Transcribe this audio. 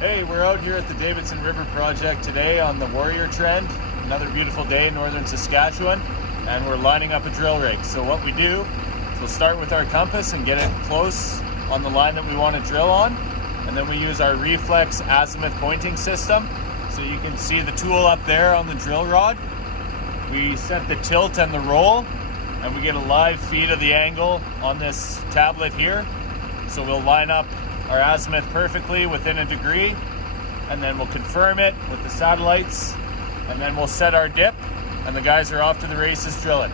Hey, we're out here at the Davidson River Project today on the Warrior Trend. Another beautiful day in northern Saskatchewan, and we're lining up a drill rig. So what we do is we'll start with our compass and get it close on the line that we want to drill on, and then we use our reflex azimuth pointing system. So you can see the tool up there on the drill rod. We set the tilt and the roll, and we get a live feed of the angle on this tablet here. So we'll line up our azimuth perfectly within a degree, and then we'll confirm it with the satellites, and then we'll set our dip, and the guys are off to the races drilling.